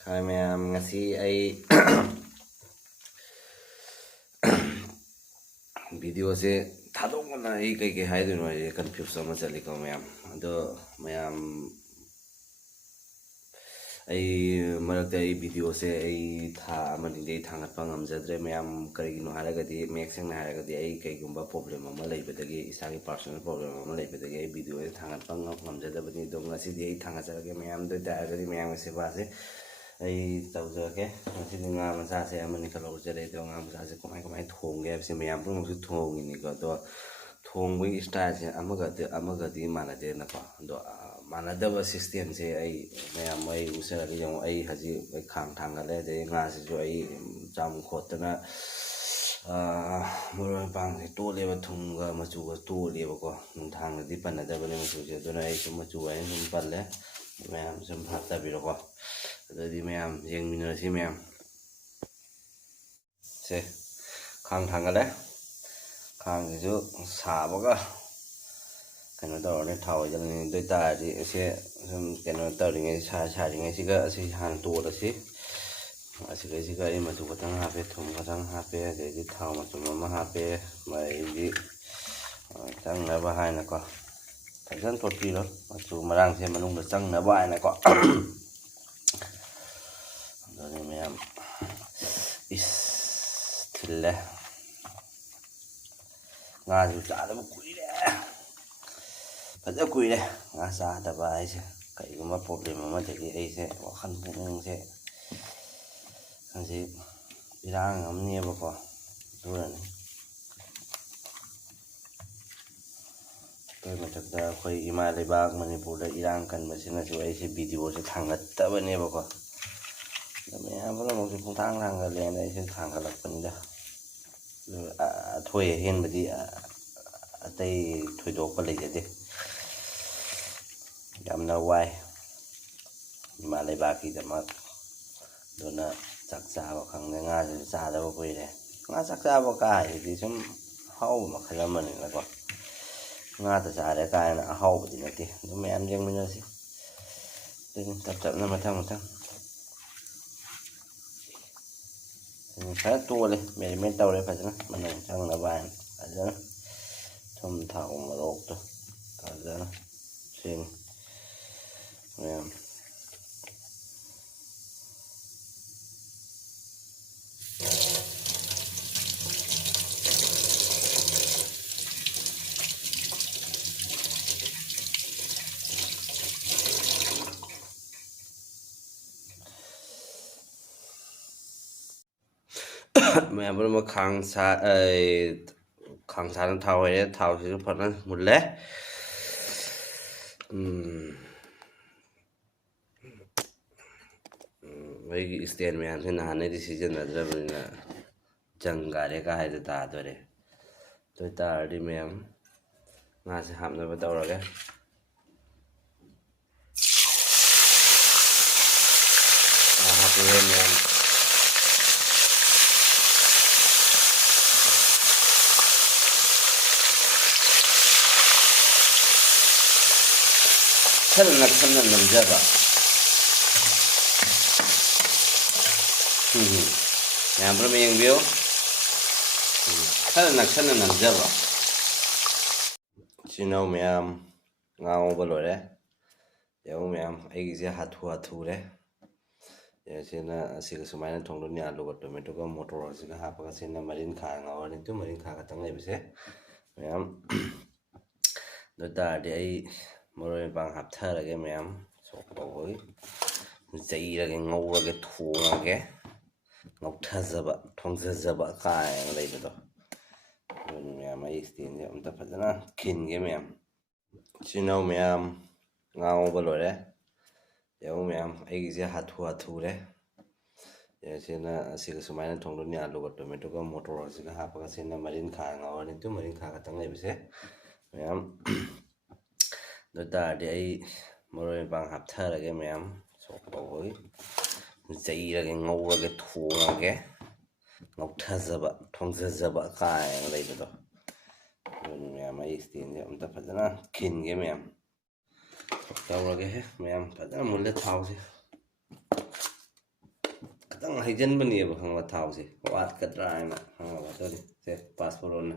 Hai ma'am, ngasi ay video se thadong na ay kay haidun ay confuse sama chali ko ma'am. Ado ma'am ay marakta ay video se ay tha amani dei thangat pa ngamjadre ma'am karigino haragadi maxing na haragadi ay kay gumba problem ama laibadagi isagi personal problem ama laibadagi ay video ay thangat pa ngamjadabani do ngasi dei thangajarage ma'am do taragadi ma'am se base ay tawjage ngasi nga masase amani kalawjare do nga masase kumai thongge habse ma'am pung su thongini ko do thongbai style se amagadi manade na ko do manadaba system se ai ma'am ai usarage yong ai haji khang thangale de nga se jo ai jam khotna muroi pang se toleba thunga machuga toleba ko nunthangdi panadabane machuje dona ai sum machu ai num palle ma'am sum bhatta biro ko adadi ma'am yengminasi ma'am se khang thangale khang ju sabaga kano tawne thaw jang doi ta ji se sum kano tawringe sa ringe siga si han to da si asiga ai machu katang ha pe thum katang ha pe de thaw machu ma ha pe mai ji chang na ba hai na ko thang tot pi lo machu marang se manung da chang na ba ai na ko doni ma'am is thille nga ju cha da kuire faja kuire nga sa da ba ai se kai guma problem ama de ai se wakhan pung se anji irang amni ba ko durani tôi mà thực ra khơi ima lấy bag Manipur Iran cần mà xin là chú ấy sẽ video sẽ thằng ngất ta bên này bao con mẹ vẫn là một cái phong thang thằng cái lên đây sẽ thằng cái lập bên đó thôi hiện bây giờ tây thôi đồ có lấy gì đi làm nào quay ima lấy bag thì mà đó là chắc ra vào khang này nga sẽ ra đâu quay đây nga chắc ra vào cái thì chúng hậu mà khai làm mình là con nga ta sa để cái là hậu thì này thì nó mẹ em riêng mình rồi xí tập nó mà thằng khá to đấy mẹ tàu đấy phải chứ mình này thằng là vàng phải chứ thùng thảo mà lột thôi phải chứ xuyên mẹ mẹ vẫn mà khang sa nó thao ấy thao thì phần nó một lẽ mấy cái stand mẹ thì nãy này decision là rất là chẳng cái đấy cái hay ta tôi ta đi mẹ nga sẽ hàm nó bắt đầu rồi cái hàm lên mẹ thân là làm gì vậy nhà bữa mình biểu thân là làm gì vậy xin ông mẹ ngao bao rồi đấy giờ mẹ ấy cái gì hạt thu đấy giờ xin là xin cái số máy nó thông luôn nhà lúc đó mình tôi có motor xin là hạt cái xin là marin khá ngao nên tôi marin khá cái tăng này bị thế mẹ đôi ta để mồi bằng hấp thở là cái mẹ sốt bồi dây là cái ngâu là cái thù là cái ngọc thở giờ bạ cái này đó rồi mẹ mấy tiền thì ông ta phải là kín cái mẹ xin ông mẹ ngao bao rồi đấy giờ mẹ ấy cái gì hạt thu đấy giờ xin là xin cái số máy nó thông luôn nhà lúc đó mình tôi có motor xin là hấp cái xin là marin khá ngao nên tôi marin khá cái tăng này bị thế mẹ đôi ta để mồi bằng hấp thở là cái mẹ sốt bồi dây là cái ngâu là cái thù là cái ngọc thở giờ bạ cái này đó rồi mẹ mấy tiền thì ông ta phải là kín cái mẹ đâu là cái mẹ phải là một lít thau chứ ꯈꯤꯇꯪ ꯍꯩꯖꯤꯟꯕꯅꯦꯕ ꯈꯪꯕ ꯊꯥꯎꯁꯦ ꯋꯥꯠꯀꯗ꯭ꯔꯥ ꯍꯥꯏꯅ ꯈꯪꯉꯕ ꯑꯗꯨꯅꯤ ꯁꯦ ꯄꯥꯁꯄꯣꯔꯠꯅ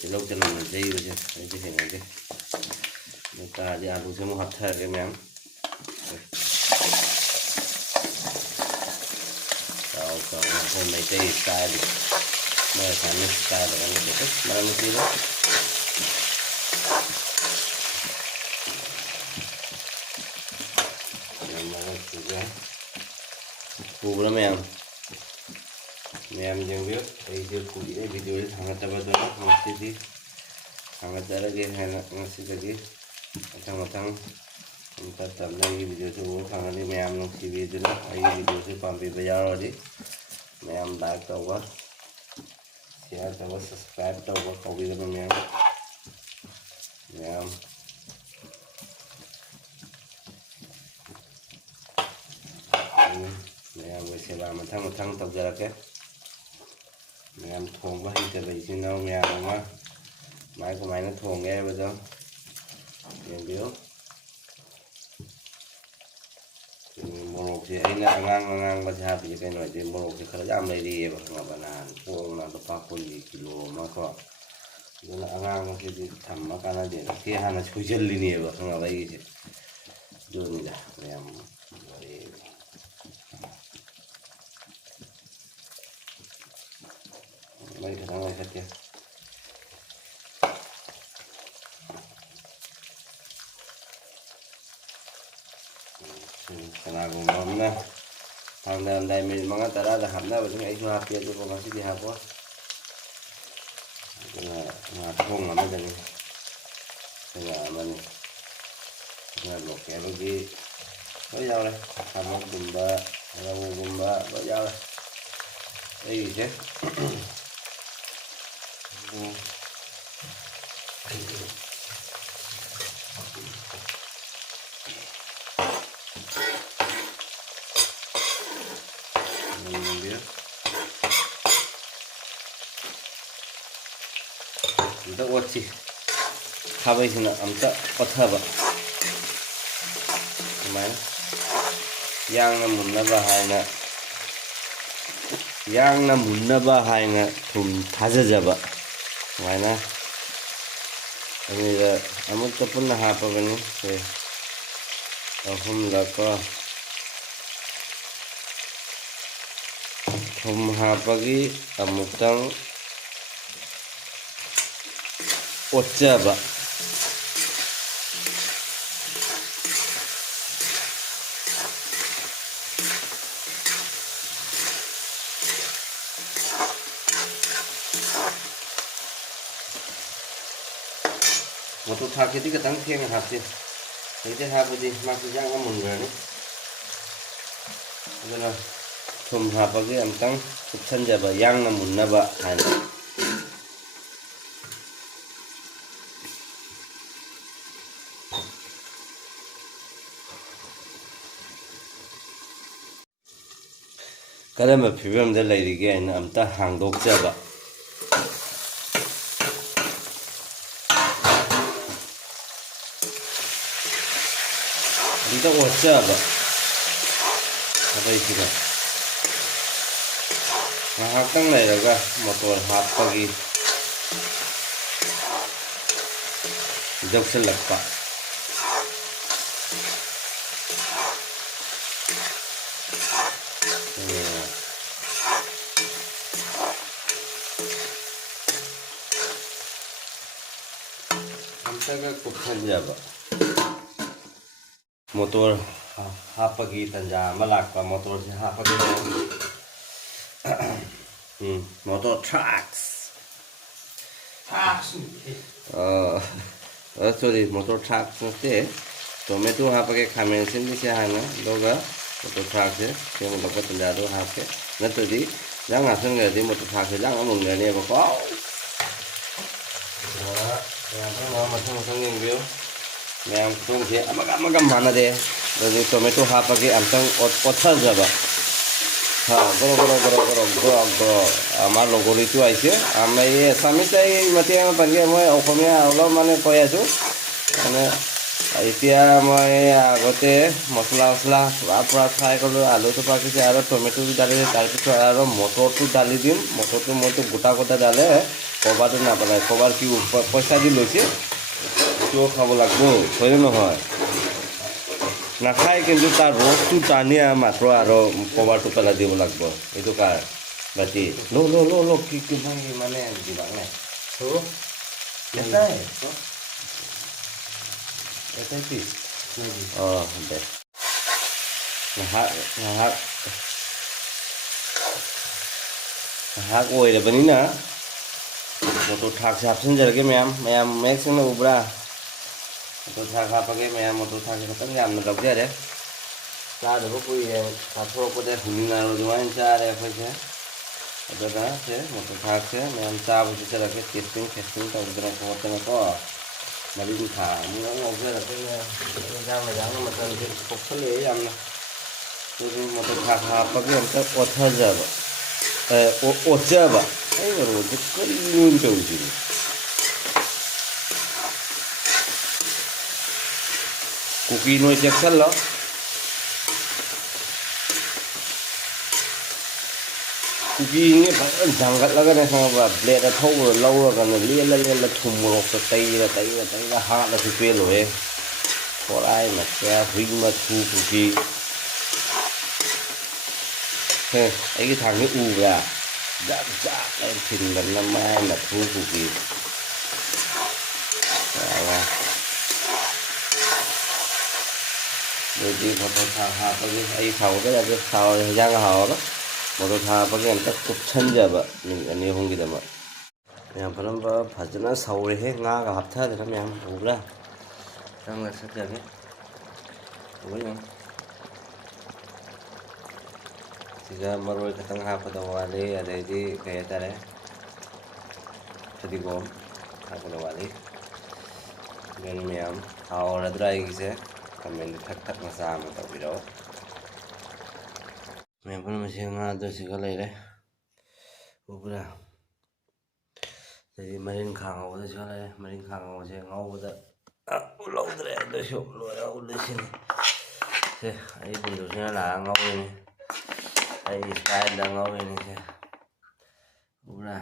ꯇꯤꯜꯍꯧ ꯆꯅꯝꯅ ꯌꯩꯕꯁꯦ ꯑꯩꯁꯦ ꯍꯩꯅꯗꯦ ꯑꯗꯨ ꯇꯥꯔꯗꯤ ꯑꯂꯨꯁꯦ ꯑꯃꯨꯛ ꯍꯥꯞꯊꯔꯒꯦ ꯃꯌꯥꯝ ꯑꯩꯈꯣꯏ ꯃꯩꯇꯩ ꯏꯁꯇꯥꯏꯜ ꯃꯣꯏ ꯆꯥꯏꯅꯤꯁ ꯏꯁꯇꯥꯏꯜꯗꯒ ꯅꯠꯇꯦ ꯃꯔꯝ ꯅꯨꯄꯤꯗ ꯎꯕ꯭ꯔꯥ ꯃꯌꯥꯝ ꯌꯦꯡꯕꯤꯌꯨ ꯑꯩꯁꯦ ꯀꯨꯏꯔꯦ ꯚꯤꯗꯤꯑꯣꯁꯦ ꯊꯥꯡꯒꯠꯇꯕꯗꯨꯅ ꯉꯁꯤꯗꯤ ꯊꯥꯡꯒꯠꯆꯔꯒꯦ ꯍꯥꯏꯅ ꯉꯁꯤꯗꯒꯤ ꯃꯊꯪ ꯑꯃꯨꯛꯀ ꯇꯞꯅ ꯑꯩꯒꯤ ꯚꯤꯗꯤꯑꯣꯁꯨ ꯎꯕ ꯐꯪꯒꯅꯤ ꯃꯌꯥꯝ ꯅꯨꯡꯁꯤꯕꯤꯗꯨꯅ ꯑꯩꯒꯤ ꯚꯤꯗꯤꯑꯣꯁꯨ ꯄꯥꯝꯕꯤꯕ ꯌꯥꯎꯔꯗꯤ ꯃꯌꯥꯝ ꯂꯥꯏꯛ ꯇꯧꯕ ꯁꯤꯌꯥꯔ ꯇꯧꯕ ꯁꯕꯁꯀ꯭ꯔꯥꯏꯕ ꯇꯧꯕ ꯀꯧꯕꯤꯒꯅꯨ ꯃꯌꯥꯝ ꯃꯌꯥꯝꯒꯤ ꯁꯦꯕꯥ ꯃꯊꯪ ꯇꯧꯖꯔꯛꯀꯦ ꯃꯌꯥꯝ ꯊꯣꯡꯕ ꯍꯩꯇꯕ ꯏꯆꯤꯜ ꯏꯅꯥꯎ ꯃꯌꯥꯝ ꯑꯃ ꯀꯃꯥꯏꯅ ꯊꯣꯡꯒꯦ ꯍꯥꯏꯕꯗꯣ ꯌꯦꯡꯕꯤꯌꯨ ꯃꯣꯔꯣꯛꯁꯦ ꯑꯩꯅ ꯑꯉꯥꯡꯕꯁꯦ ꯍꯥꯞꯄꯤꯁꯦ ꯀꯩꯅꯣ ꯍꯥꯏꯗꯤ ꯃꯣꯔꯣꯛꯁꯦ ꯈꯔ ꯌꯥꯝ ꯂꯩꯔꯤꯑꯦꯕ ꯈꯪꯉꯕ ꯅꯍꯥꯟ ꯄꯣꯡꯅ ꯂꯨꯄꯥ 10ꯒꯤ ꯀꯤꯂꯣ ꯑꯃ ꯀꯣ ꯑꯗꯨꯅ ꯑꯉꯥꯡꯕꯁꯤꯗꯤ ꯊꯝꯕ ꯀꯥꯟꯅꯗꯦꯅ ꯁꯤ ꯍꯥꯟꯅ ꯁꯣꯏꯖꯜꯂꯤꯅꯦꯕ ꯈꯪꯉꯕ ꯑꯩꯒꯤꯁꯦ ꯑꯗꯨꯅꯤꯗ ꯃꯌꯥꯝ ꯃꯩ ꯈꯤꯇꯪ ꯂꯩꯈꯠꯀꯦ ꯀꯅꯥꯒꯨꯝꯕ ꯑꯃꯅ ꯊꯥꯡꯗꯔꯝꯗꯥꯏ ꯃꯤꯅꯤꯠ 5-10ꯗ ꯍꯥꯞꯅꯕꯁꯤꯡ ꯑꯩꯁꯨ ꯍꯥꯞꯄꯤ ꯑꯗꯨꯕꯨ ꯉꯁꯤꯗꯤ ꯍꯥꯞꯄꯣꯏ ꯑꯗꯨꯅ ꯉꯥꯊꯣꯡ ꯑꯃꯗꯅꯤ ꯁꯤꯅ ꯑꯃꯅꯤ ꯑꯗꯨꯅ ꯂꯣꯀꯦꯜꯒꯤ ꯂꯣꯏ ꯌꯥꯎꯔꯦ ꯁꯥꯃꯨꯛꯀꯨꯝꯕ ꯔꯧꯒꯨꯝꯕ ꯂꯣꯏ ꯌꯥꯎꯔꯦ ꯑꯩꯒꯤꯁꯦ ꯑꯝꯇ ꯑꯣꯠꯁꯤ ꯈꯥꯕꯩꯁꯤꯅ ꯑꯝꯇ ꯑꯣꯠꯊꯕ ꯑꯗꯨꯃꯥꯏꯅ ꯌꯥꯡꯅ ꯃꯨꯟꯅꯕ ꯍꯥꯏꯅ ꯊꯨꯝ ꯊꯥꯖꯖꯕ ꯁꯨꯃꯥꯏꯅ ꯑꯅꯤꯗ ꯑꯃꯨꯛꯇ ꯄꯨꯟꯅ ꯍꯥꯞꯄꯕꯅꯤ ꯁꯦ ꯑꯍꯨꯝꯂꯛꯀꯣ ꯊꯨꯝ ꯍꯥꯞꯄꯒꯤ ꯑꯃꯨꯛꯇꯪ ꯑꯣꯠꯆꯕ ꯃꯣꯇꯣꯔ ꯊꯥꯛꯁꯤꯗꯤ ꯈꯤꯇꯪ ꯊꯦꯡꯅ ꯍꯥꯞꯁꯤ ꯍꯧꯖꯤꯛꯇꯤ ꯍꯥꯞꯄꯗꯤ ꯃꯥꯁꯨ ꯌꯥꯡꯅ ꯃꯨꯟꯈ꯭ꯔꯅꯤ ꯑꯗꯨꯅ ꯊꯨꯝ ꯍꯥꯞꯄꯒꯤ ꯑꯃꯨꯛꯇꯪ ꯀꯨꯞꯁꯟꯖꯕ ꯌꯥꯡꯅ ꯃꯨꯟꯅꯕ ꯍꯥꯏꯅ ꯀꯔꯝꯕ ꯐꯤꯕꯝꯗ ꯂꯩꯔꯤꯒꯦ ꯍꯥꯏꯅ ꯑꯝꯇ ꯍꯥꯡꯗꯣꯛꯆꯕ ꯑꯝꯇ ꯑꯣꯠꯆꯕ ꯈꯥꯕꯩꯁꯤꯒ ꯉꯥꯏꯍꯥꯛꯇꯪ ꯂꯩꯔꯒ ꯃꯣꯇꯣꯔ ꯍꯥꯞꯄꯒꯤ ꯌꯧꯁꯤꯜꯂꯛꯄ ꯑꯝꯇꯒ ꯀꯨꯞꯁꯟꯖꯕ ꯃꯣꯇꯣꯔ ꯍꯥꯞꯄꯒꯤ ꯇꯟꯖꯥ ꯑꯃ ꯂꯥꯛꯄ ꯃꯣꯇꯣꯔꯁꯦ ꯍꯥꯞꯄꯒ ꯃꯣꯇꯣꯔ ꯁꯣꯔꯤ ꯃꯣꯇꯣꯔ ꯊ꯭ꯔꯥꯛꯁ ꯅꯠꯇꯦ ꯇꯣꯃꯦꯇꯣ ꯍꯥꯞꯄꯒꯦ ꯈꯥꯃꯦꯟ ꯑꯁꯤꯟꯕꯤꯁꯦ ꯍꯥꯟꯅ ꯑꯗꯨꯒ ꯃꯣꯇꯣꯔ ꯊ꯭ꯔꯥꯛꯁꯦ ꯁꯦꯝꯒꯠꯂꯛꯄ ꯇꯟꯖꯥꯗꯣ ꯍꯥꯞꯀꯦ ꯅꯠꯇ꯭ꯔꯗꯤ ꯌꯥꯝ ꯉꯥꯛꯁꯟꯈ꯭ꯔꯗꯤ ꯃꯣꯇꯣꯔ ꯊ꯭ꯔꯥꯛꯁꯦ ꯌꯥꯝꯅ ꯃꯨꯟꯈ꯭ꯔꯅꯦꯕꯀꯣ ꯃꯊꯪ ꯌꯦꯡꯕꯤꯌꯨ ꯃꯌꯥꯝ ꯈꯨꯊꯣꯡꯁꯦ ꯑꯃꯒ मानदे टोमेटो हापके अमतंग ओथजब हाँ गरो गरो गरो गरो गरो गरो आमार लोगोरितु आइसे आम ये सामिस मते पनगे मैं अखमिया अलप माने कय आछु মানে এতিয়া মই আগতে মছলা পূৰা ফ্ৰাই কৰিলোঁ, আলুটো পাকিছে আৰু টমেটোটো দালি তাৰপিছত আৰু মটৰটো দালি দিম। মটৰটো মইতো গোটা দালে কবাৰটো নাপালাই, কবাৰ কি পইচা দি লৈছে কিয় খাব লাগব, হয়নে নহয়? নাখায় কিন্তু তাৰ ৰসটো টানিয়া মাত্ৰ আৰু কভাৰটো পেলাই দিব লাগিব। এইটো কাৰ বাতি ল কি মানে দিবা নাই এটাই পিছ অঁ দে ngahak woi dah bani na motor thak se hapsinjarage ma'am mek sing na ubra motor thak hapage ma'am motor thak khatang yam na log jare cha da ko pui he ka thoro ko de huni na ro jwan cha re phai se adana se motor thak se ma'am cha bu se ra ke testing ta udra ko ta na ko mari du tha mu ngau se ra ke jang ma tan ke khop le yam na tu motor thak hapage am ta otha jaba 어쩌봐 이거를 어떻게 끓는 정신이 고기 노이 잭살러 고기 이게 장갑라가네 상어가 블레드 통으로 넣으러가는 리엘라 투무럭도 따이라 하나 그괴로해 호라이 맞자 휘마 투 고기 cái thằng cái u ra em xin lần năm mai là thua cuộc gì rồi đi một thằng thà cái thầu cái là cái thầu giang họ đó một thằng cái em tất cục chân giờ vậy mình anh yêu không gì đâu mà em phải làm phải cho nó sầu đi hết ngã cả hấp thở thì nó em đủ ra trong là sắp được hết đủ không Siga maroi katang hapadawali adaydi kaya tare fadigom hapadawali gani miyam hawara drai gise kamen thak masa ma tawiro miyam pun masih ngado siga leire ubra jadi marin khang awda siga leire marin khang awda ngawda ulodre do sho lora ulesin se ai bundu sina la ngawni ai style đang ngồi này kìa đúng là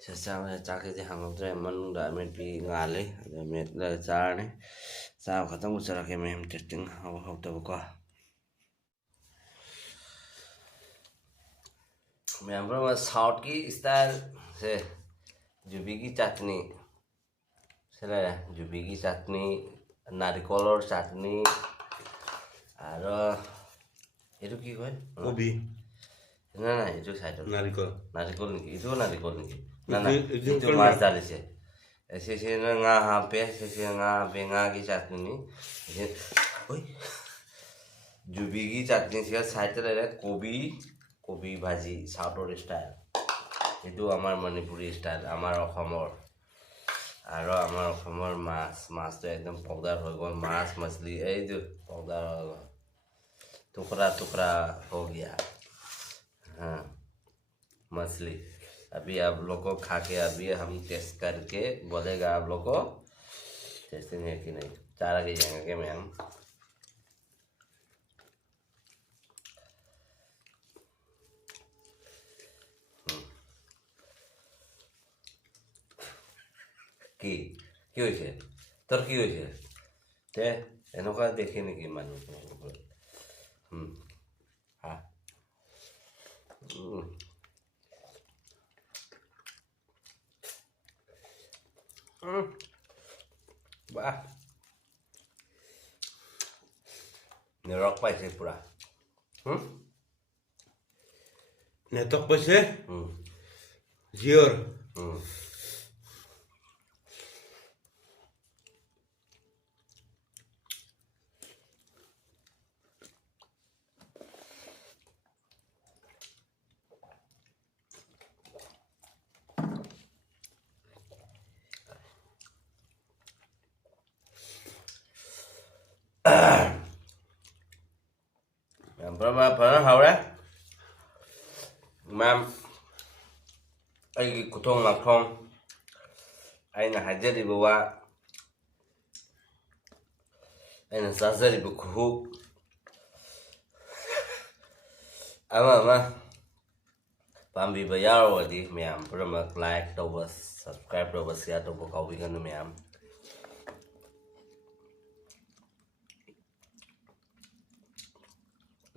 sẽ sao là chắc cái hàng ngọc trai mình đã mệt bị ngàn lấy rồi mệt là cha này sao khả năng sẽ là cái mình testing học tập qua मैं हम लोग south की style से जुबी की चटनी से ले जुबी की चटनी नारिकल और चटनी और itu কি কয় কবি না itu সাইড নারিকল নেকি itu নারিকল নেকি না itu মাছ ডালিছে এসে না ngা হাপে এসে ngা বেঙা কি চাটনি ওই জুবি কি চাটনি সে সাইডে রে কবি ভাজি সাউথৰ স্টাইল itu আমাৰ মণিপুৰী স্টাইল আমাৰ অসমৰ আৰু আমাৰ অসমৰ মাছটো একদম পাউডাৰ হৈ গ'ল মাছ মাছলি এইটো পাউডাৰ হৈ গ'ল टुकड़ा हो गया हाँ मछली अभी आप लोग को खा के अभी हम टेस्ट करके बोलेगा आप लोग को टेस्टिंग है कि नहीं चारा की जाएंगे मैम কি হৈছে তোর কি হৈছে তে এনেকুৱা দেখি নেকি মানুহ hả ba nerok paise pura netok paise zior Pernah hau đấy Mam ai kuthong lakhong ai na hajari bawa ꯑꯩꯅ ꯆꯥꯖꯔꯤꯕ ꯈꯨꯍꯨꯞ ꯑꯃ ꯄꯥꯝꯕꯤꯕ ꯌꯥꯎꯔꯕꯗꯤ ꯃꯌꯥꯝ ꯄꯨꯝꯅꯃꯛ ꯂꯥꯏꯛ ꯇꯧꯕ ꯁꯕꯁꯀ꯭ꯔꯥꯏꯕ ꯇꯧꯕ ꯁꯤꯌꯥꯔ ꯇꯧꯕ ꯀꯥꯎꯕꯤꯒꯅꯨ ꯃꯌꯥꯝ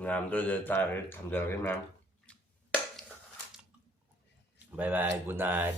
ꯃꯌꯥꯝꯗꯨꯗ ꯇꯥꯔꯒ ꯊꯝꯖꯔꯒꯦ ꯃꯌꯥꯝ ꯕꯥꯏ ꯕꯥꯏ ꯒꯨꯗ ꯅꯥꯏꯠ